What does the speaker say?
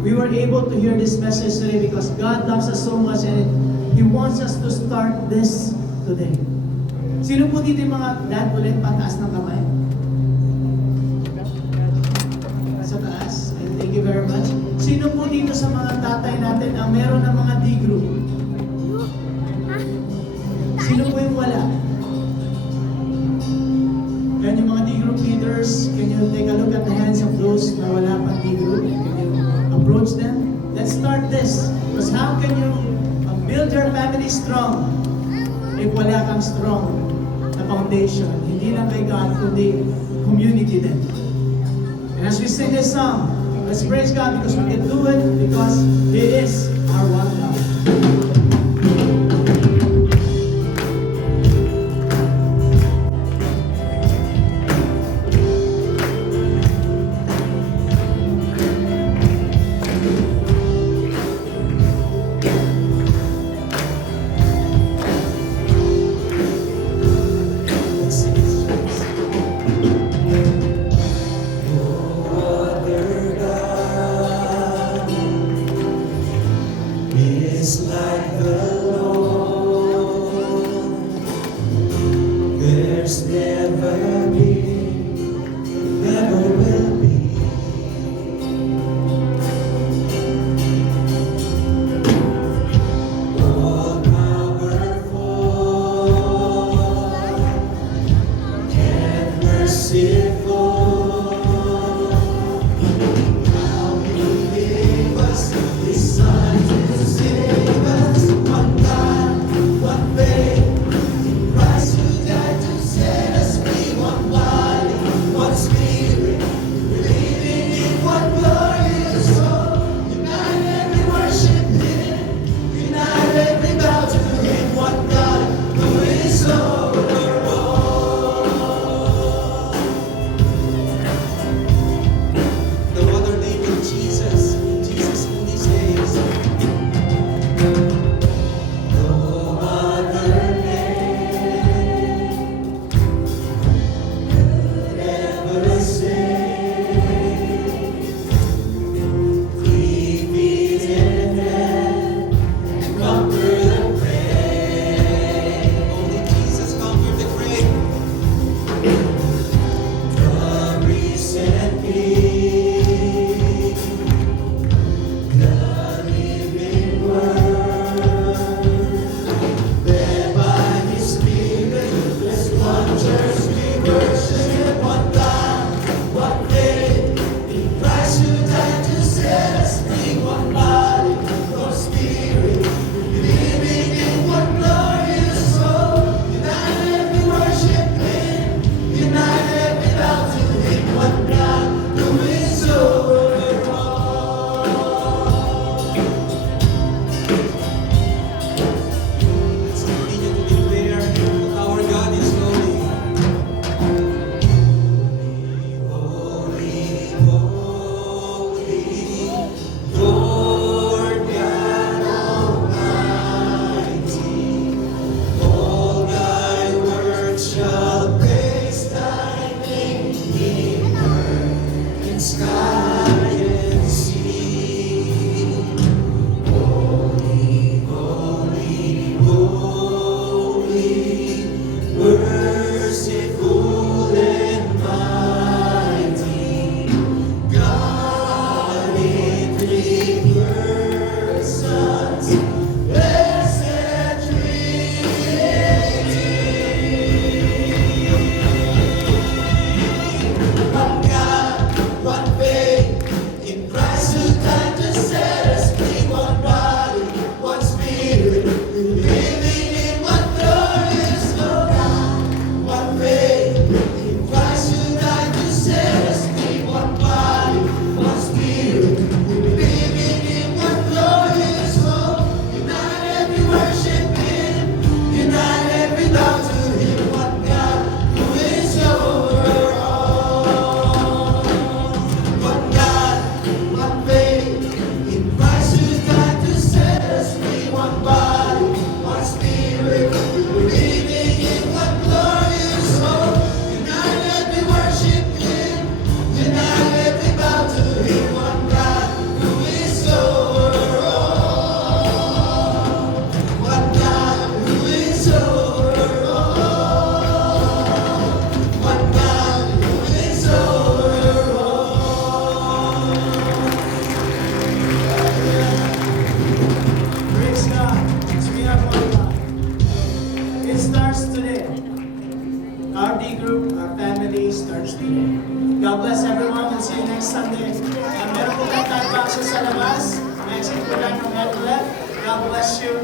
we were able to hear this message today because God loves us so much and He wants us to start this today. Sino po dito yung mga dad ulit pataas ng kamay? Sa taas. And thank you very much. Sino po dito sa mga tatay natin ang meron ng mga D-group? Sino po yung wala? Yan yung mga D-group leaders, can you take a look at the hands of those na wala pang D-group? Can you approach them? Let's start this. Because how can you build your family strong if wala kang strong na foundation? Hindi lang kay God, kundi community din. And as we sing this song, let's praise God because we can do it because He is our one God. It's like the Lord. There's never been, never will be. All powerful and merciful. How He gave us His Son to save us. One God, one faith in Christ who died to set us free. One body, one spirit, believing in one glorious hope. United we worship Him, united we bow to Him. One God who is over all. No other name but Jesus. Jesus only saves. No other name could ever save. Defeated death and conquered the grave. Only Jesus conquered the grave. The risen King sa labas. Exit ko lang from that left. God bless you.